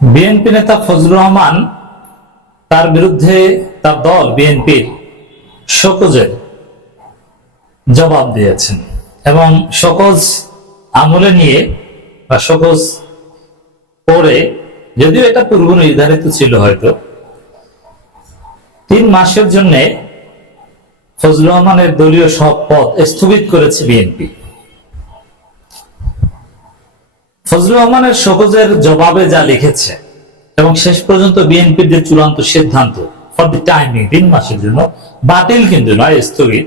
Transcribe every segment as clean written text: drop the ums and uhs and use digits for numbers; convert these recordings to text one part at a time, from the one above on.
BNP নেতা ফজলুর রহমান তার বিরুদ্ধে তার দল বিএনপির শোকজের জবাব দিয়েছেন এবং শোকজ আমলে নিয়ে বা শোকজ পরে, যদিও এটা পূর্ব নির্ধারিত ছিল, হয়তো 3 মাসের জন্য ফজলুর রহমানের দলীয় সব পদ স্থগিত করেছে বিএনপি। ফজলুর রহমানের শোকজের জবাবে যা লিখেছে এবং শেষ পর্যন্ত বিএনপির যে চূড়ান্ত সিদ্ধান্ত ফর দি টাইমিং 3 মাসের জন্য, বাতিল কিন্তু নয়, স্থগিত।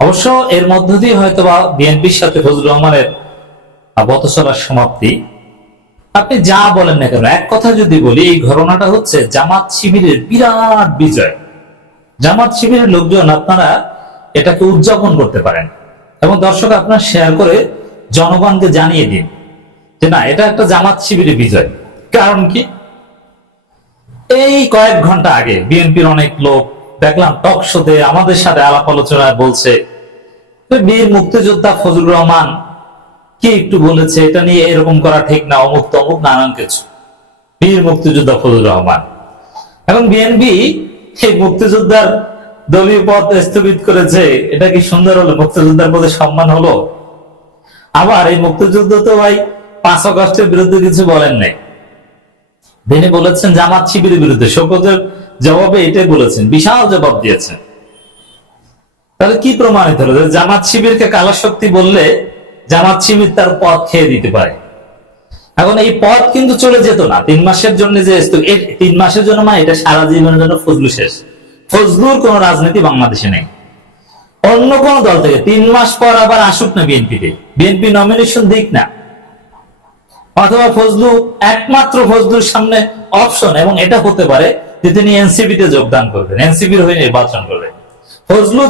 অবশ্য এর মধ্য দিয়ে হয়তো বা বিএনপির সাথে ফজলুর রহমানের বতসরার সমাপ্তি। আপনি যা বলেন না কেন, এক কথা যদি বলি, এই ঘটনাটা হচ্ছে জামাত শিবিরের বিরাট বিজয়। জামাত শিবিরের লোকজন আপনারা এটাকে উদযাপন করতে পারেন এবং দর্শক আপনারা শেয়ার করে জনগণকে জানিয়ে দিন যে না, এটা একটা জামাত শিবিরের বিজয়। কারণ কি, এই কয়েক ঘন্টা আগে বিএনপির অনেক লোক দেখলাম টক শোতে আমাদের সাথে আলাপ আলোচনায় বলছে বীর মুক্তিযোদ্ধা ফজলুর রহমান কি একটু বলেছে, এটা নিয়ে এরকম করা ঠিক না, অমুক তমুক নানান কিছু। বীর মুক্তিযোদ্ধা ফজলুর রহমান, এখন বিএনপি এই মুক্তিযোদ্ধার দলীয় পদ স্থগিত করেছে। এটা কি সুন্দর হলো? মুক্তিযোদ্ধার পদে সম্মান হলো? আবার এই মুক্তিযুদ্ধ তো ভাই 5 আগস্টের বিরুদ্ধে কিছু বলেন নাই, তিনি বলেছেন জামাত শিবিরের বিরুদ্ধে। শোকজের জবাবে এটাই বলেছেন, বিশাল জবাব দিয়েছেন। তাহলে কি প্রমাণিত হলো? জামাত শিবিরকে কালা শক্তি বললে জামাত শিবির তার পদ খেয়ে দিতে পারে। এখন এই পদ কিন্তু চলে যেত না 3 মাসের জন্য। যে 3 মাসের জন্য মানে এটা সারা জীবনের জন্য ফজলু শেষ। ফজলুর কোন রাজনীতি বাংলাদেশে নেই। অন্য কোন দল থেকে 3 মাস পর আবার আসুক না বিএনপিতে, বিএনপি নমিনেশন দিক না, অথবা ফজলু একমাত্র ফজলুর সামনে অপশন, এবং এটা হতে পারে যে তিনি এনসিপি তে যোগদান করবেন, এনসিপির হয়ে নির্বাচন করবেন। ফজলু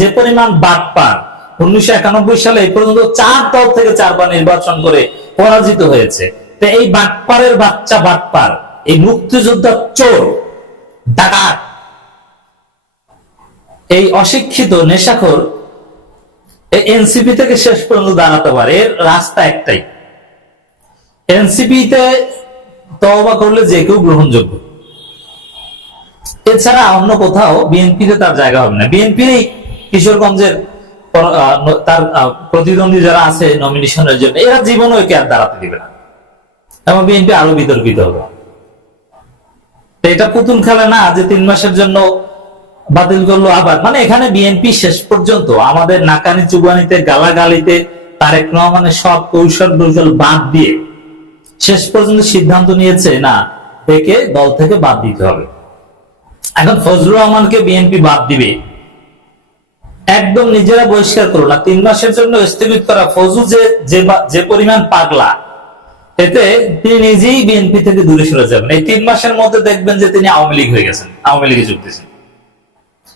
যে পরিমাণ বাটপার, 1991 সালে এই পর্যন্ত 4 দল থেকে 4 বার নির্বাচন করে পরাজিত হয়েছে। তো এই বাটপারের বাচ্চা বাটপার, এই মুক্তিযোদ্ধা চোর ডাকাত, এই অশিক্ষিত নেশাখোর এনসিপি থেকে শেষ পর্যন্ত দাঁড়াতে পারে। এর রাস্তা একটাই, এনসিপি তে তওবা করলে যে কেউ গ্রহণযোগ্য। এছাড়া অন্য কোথাও বিএনপিতে তার জায়গা হবে না। বিএনপির এই কিশোরগঞ্জের তার প্রতিদ্বন্দ্বী যারা আছে নমিনেশনের জন্য, এরা জীবনও একে আর দাঁড়াতে দিবে না এবং বিএনপি আরো বিতর্কিত হবে। এটা পুতুল খেলে না যে 3 মাসের জন্য বাতিল করলো আবার। মানে এখানে বিএনপি শেষ পর্যন্ত আমাদের নাকানি চুবানিতে গালাগালিতে তারেক রহমানের সব কৌশল বাদ দিয়ে শেষ পর্যন্ত সিদ্ধান্ত নিয়েছে না, একে দল থেকে বাদ দিতে হবে। এখন ফজলুর রহমানকে বিএনপি বাদ দিবে, একদম নিজেরা বহিষ্কার করলো না, 3 মাসের জন্য স্থগিত করা। ফজলু যে পরিমাণ পাগলা, এতে তিনি নিজেই বিএনপি থেকে দূরে সরে যাবেন। এই 3 মাসের মধ্যে দেখবেন যে তিনি আওয়ামী লীগ হয়ে গেছেন, আওয়ামী লীগে যোগ দিয়েছেন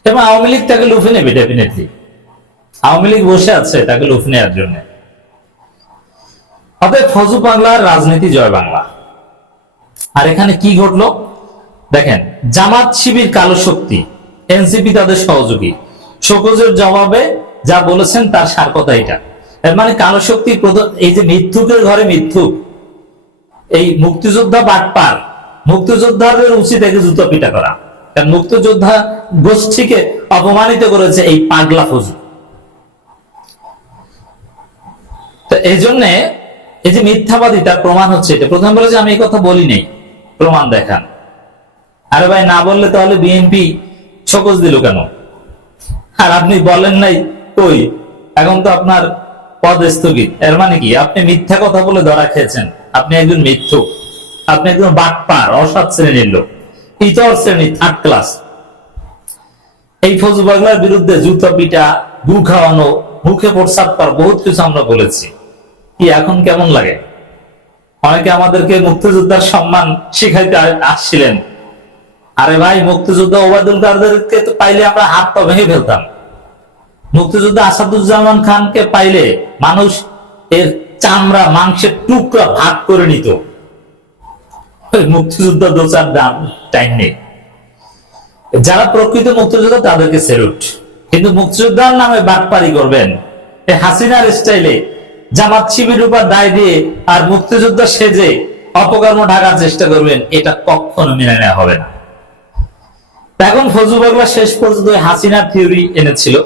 এবং আওয়ামী লীগ তাকে লুফে নেবে। ডেফিনেটলি আওয়ামী লীগ বসে আছে তাকে লুফে নেওয়ার জন্য। অতএব ফজু বাংলার রাজনীতি জয় বাংলা। আর এখানে কি ঘটলো দেখেন, জামাত শিবির কালো শক্তি, এনসিপি তাদের সহযোগী। শোকজের জবাবে যা বলেছেন তার সার কথা এটা। এর মানে কালো শক্তি, এই যে মিথ্যুকের ঘরে মিথ্যুক, এই মুক্তিযোদ্ধা বাটপার, মুক্তিযোদ্ধাদের উচিত একে জুতো পিটা করা। কারণ মুক্তিযোদ্ধা গোষ্ঠীকে অপমানিত করেছে এই পাগলা ফজু। তো এই জন্য এই যে মিথ্যাবাদী, তার প্রমাণ হচ্ছে এটা। প্রথম বলে যে আমি এই কথা বলি নাই, প্রমাণ দেখান। আরে ভাই, না বললে তাহলে বিএনপি শোকজ দিল কেন? আর আপনি বলেন নাই কই, এখন তো আপনার পদ স্থগিত। এর মানে কি, আপনি মিথ্যা কথা বলে ধরা খেয়েছেন। আপনি একজন মিথ্যুক, আপনি একজন বাটপার, অসৎ শ্রেণীর লোক, ইতর শ্রেণী, 3rd ক্লাস। এই ফজু বাংলার বিরুদ্ধে জুতো পিটা, গু খাওয়ানো, মুখে প্রস্রাব করা, বহুত কিছু আমরা বলেছি। কি এখন কেমন লাগে? অনেকে আমাদেরকে মুক্তিযোদ্ধার সম্মান শিখাইতে আসছিলেন। আরে ভাই, মুক্তিযোদ্ধা ওবায়দুল কাদেরকে তো পাইলে আমরা হাত পা ভেঙে ফেলতাম। মুক্তিযোদ্ধা আসাদুজ্জামান খানকে পাইলে মানুষ এর চামড়া মাংসের টুকরা ভাগ করে নিত। মুক্তিযোদ্ধা দোচার দাম টাইম নেই। যারা প্রকৃত মুক্তিযোদ্ধা তাদেরকে স্যালুট, কিন্তু মুক্তিযোদ্ধার নামে বাটপারি করবেন হাসিনার স্টাইলে, জামাত শিবির উপর দায় দিয়ে আর মুক্তিযোদ্ধা সেজে অপকর্ম ঢাকার চেষ্টা করবেন, এটা কখনো মেনে নেওয়া হবে না। এখন ফজলু পাগলা শেষ পর্যন্ত হাসিনার থিওরি এনেছিল,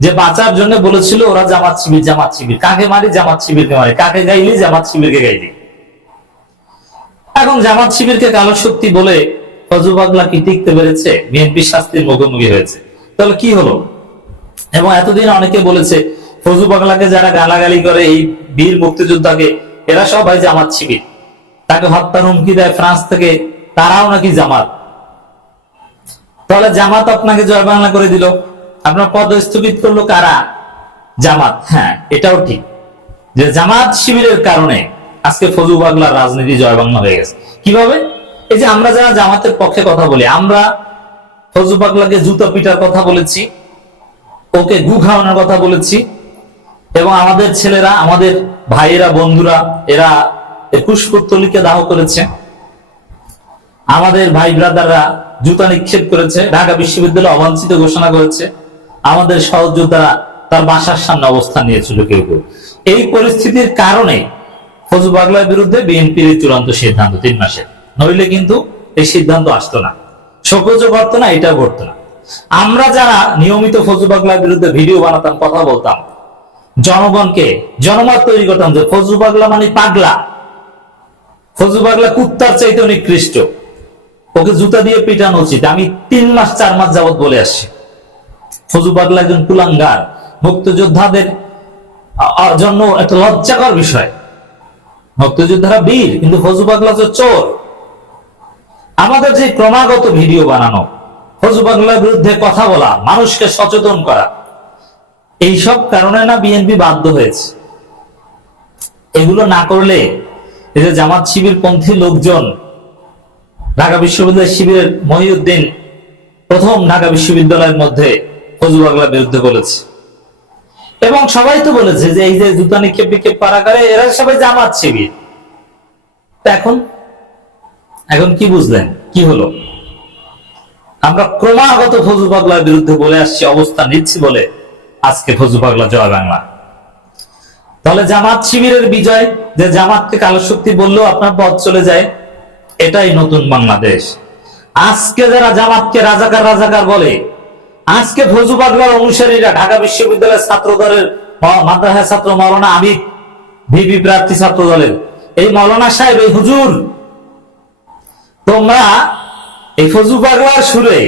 যে বাঁচার জন্য বলেছিল ওরা জামাত শিবির জামাত শিবির, কাকে মারি জামাত শিবিরকে মারি, কাকে গাইলি জামাত শিবিরকে গাইলি। এখন জামাত শিবিরকে কালো শক্তি বলে ফজলু পাগলা কি টিকতে পেরেছে? বিএনপি শাস্তির মুখোমুখি হয়েছে। তাহলে কি হলো? এবং এতদিন অনেকে বলেছে ফজলু পাগলাকে যারা গালাগালি করে, এই বীর মুক্তিযোদ্ধাকে, এরা সবাই জামাত শিবির, তাকে হত্যার হুমকি দেয় ফ্রান্স থেকে, তারাও নাকি জামাত। তাহলে জামাত আপনাকে জয় বাংলা করে দিল, আপনার পদ স্থগিত করলো কারা? জামাত। হ্যাঁ, এটাও ঠিক যে জামাত শিবিরের কারণে আজকে ফজলু পাগলার রাজনীতি জয় বাংলা হয়ে গেছে। কিভাবে? এই যে আমরা যারা জামাতের পক্ষে কথা বলি, আমরা ফজলু পাগলাকে জুতো পিটার কথা বলেছি, ওকে গু খাওয়ানোর কথা বলেছি, এবং আমাদের ছেলেরা, আমাদের ভাইয়েরা, বন্ধুরা, এরা কুশপুত্তলিকে দাহ করেছে, আমাদের ভাই ব্রাদাররা জুতা নিক্ষেপ করেছে, ঢাকা বিশ্ববিদ্যালয় অবাঞ্ছিত ঘোষণা করেছে, আমাদের সহযোদ্ধারা তার বাসার সামনে অবস্থান নিয়েছিল কেউ কেউ। এই পরিস্থিতির কারণে ফজলু পাগলার বিরুদ্ধে বিএনপির চূড়ান্ত সিদ্ধান্ত 3 মাসের, নইলে কিন্তু এই সিদ্ধান্ত আসতো না, শোকজও করতো না, এটা করতো না। আমরা যারা নিয়মিত ফজলু পাগলার বিরুদ্ধে ভিডিও বানাতাম, কথা বলতাম, জনগণকে জনমত তৈরি করতাম যে ফজলু পাগলা মানে পাগলা, ফজলু পাগলা কুত্তার চাইতে নিকৃষ্ট, ওকে জুতা দিয়ে পিটানো উচিত। আমি 3 মাস 4 মাস যাবত বলে আসছি ফজলু পাগলা একজন কুলাঙ্গার, মুক্তিযোদ্ধাদের জন্য একটা লজ্জাকর বিষয়। মুক্তিযোদ্ধারা বীর, কিন্তু ফজলু পাগলা তো চোর। আমাদের যে ক্রমাগত ভিডিও বানানো, ফজলু পাগলার বিরুদ্ধে কথা বলা, মানুষকে সচেতন করা, এইসব কারণে না বিএনপি বাধ্য হয়েছে। এগুলো না করলে এই যে জামাত শিবির পন্থী লোকজন, ঢাকা বিশ্ববিদ্যালয় শিবিরের মহিউদ্দিন প্রথম ঢাকা বিশ্ববিদ্যালয়ের মধ্যে ফজলু পাগলার বিরুদ্ধে বলেছে, এবং সবাই তো বলেছে যে এই যে জুতা নিক্ষেপ বিক্ষেপ পারা করে, এরা সবাই জামাত শিবির। এখন কি বুঝলেন কি হলো? আমরা ক্রমাগত ফজলু পাগলার বিরুদ্ধে বলে আসছি, অবস্থান নিচ্ছি বলে আজকে ফজলু পাগলা জয় বাংলা। তাহলে জামাত শিবিরের বিজয়, যে জামাতকে কালো শক্তি বললেও আপনার পথ চলে যায়, এটাই নতুন বাংলাদেশ। আজকে যারা জামাতকে রাজাকার রাজাকার বলে, আজকে ফজলু পাগলার অনুসারীরা, ঢাকা বিশ্ববিদ্যালয়ের ছাত্র দলের মাদ্রাসা ছাত্র মাওলানা আবিদ, ভিপি প্রার্থী ছাত্র দলের এই মাওলানা সাহেব, এই হুজুর, তোমরা এই ফজলু পাগলার সুরে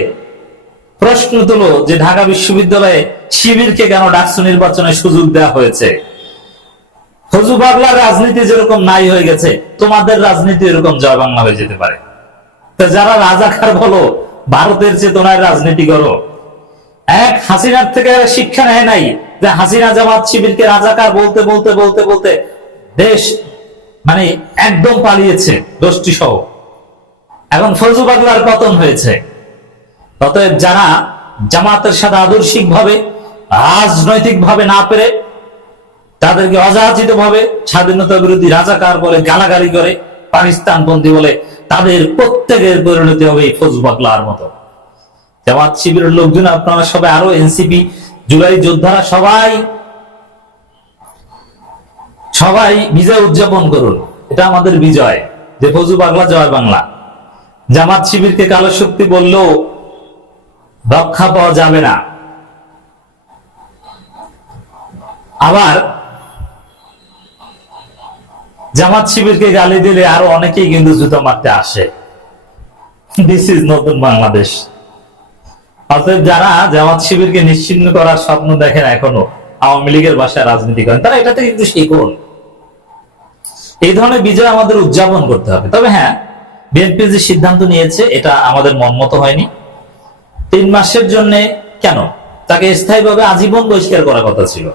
প্রশ্ন তুলো যে ঢাকা বিশ্ববিদ্যালয়ে শিবিরকে কেন ডাকসু নির্বাচনে সুযোগ দেওয়া হয়েছে? ফজলু পাগলার রাজনীতি যেরকম নাই হয়ে গেছে, তোমাদের রাজনীতি এরকম জয় বাংলা হয়ে যেতে পারে। তো যারা রাজাকার বলো, ভারতের চেতনায় রাজনীতি করো। এক হাসিনার থেকে শিক্ষা নেয় নাই যে হাসিনা জামাত শিবিরকে রাজাকার বলতে বলতে বলতে বলতে দেশ মানে একদম পালিয়েছে গোষ্ঠী সহ। এখন ফজলু পাগলার পতন হয়েছে। অতএব যারা জামাতের সাথে আদর্শিক ভাবে, রাজনৈতিক ভাবে না পেরে, তাদেরকে অযাচিত ভাবে স্বাধীনতা বিরোধী রাজাকার বলে গালাগালি করে, পাকিস্তানপন্থী বলে, তাদের প্রত্যেকের পরিণতি হবে এই ফজলু পাগলার মতো। জামাত শিবিরের লোকজন, আপনারা সবাই, আরো এনসিপি, জুলাই যোদ্ধারা, সবাই বিজয় উদযাপন করুন। এটা আমাদের বিজয়, যে ফজলু পাগলা জয় বাংলা। জামাত শিবিরকে কালো শক্তি বললেও রক্ষা পাওয়া যাবে না। আবার জামাত শিবিরকে গালি দিলে আরো অনেকেই কিন্তু জুতো মারতে আসে। দিস ইজ নতুন বাংলাদেশ। অতএব যারা জামাত শিবিরকে নিশ্চিহ্ন করার স্বপ্ন দেখেন, এখনো আওয়ামী লীগের বাসায় রাজনীতি করেন, তারা এটাতে কিন্তু শিখুন। এই ধরনের বিজয় আমাদের উদযাপন করতে হবে। তবে হ্যাঁ, বিএনপি যে সিদ্ধান্ত নিয়েছে এটা আমাদের মন মতো হয়নি। 3 মাসের জন্য কেন? তাকে স্থায়ীভাবে আজীবন বহিষ্কার করার কথা ছিল।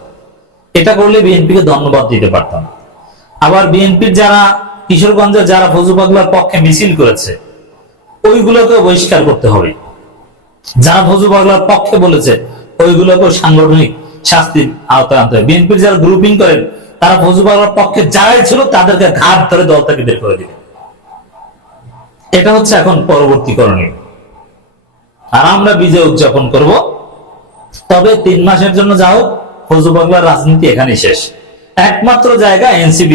এটা করলে বিএনপিকে ধন্যবাদ দিতে পারতাম। আবার বিএনপির যারা কিশোরগঞ্জে যারা ফজলু পাগলার পক্ষে মিছিল করেছে, ওইগুলোকে বহিষ্কার করতে হবে। যারা ফজলু পাগলার পক্ষে বলেছে, ওইগুলোকে সাংগঠনিক শাস্তির আওতায় আনতে হবে। বিএনপির যারা গ্রুপিং করেন, তারা ফজলু পাগলার পক্ষে যারাই ছিল তাদেরকে ঘাট ধরে দল থেকে বের করে দিবে। এটা হচ্ছে এখন পরবর্তী করণীয়। আর আমরা বিজয় উদযাপন করব। তবে 3 মাসের জন্য যাও, ফজলু পাগলার রাজনীতি এখানেই শেষ। একমাত্র জায়গা এনসিপি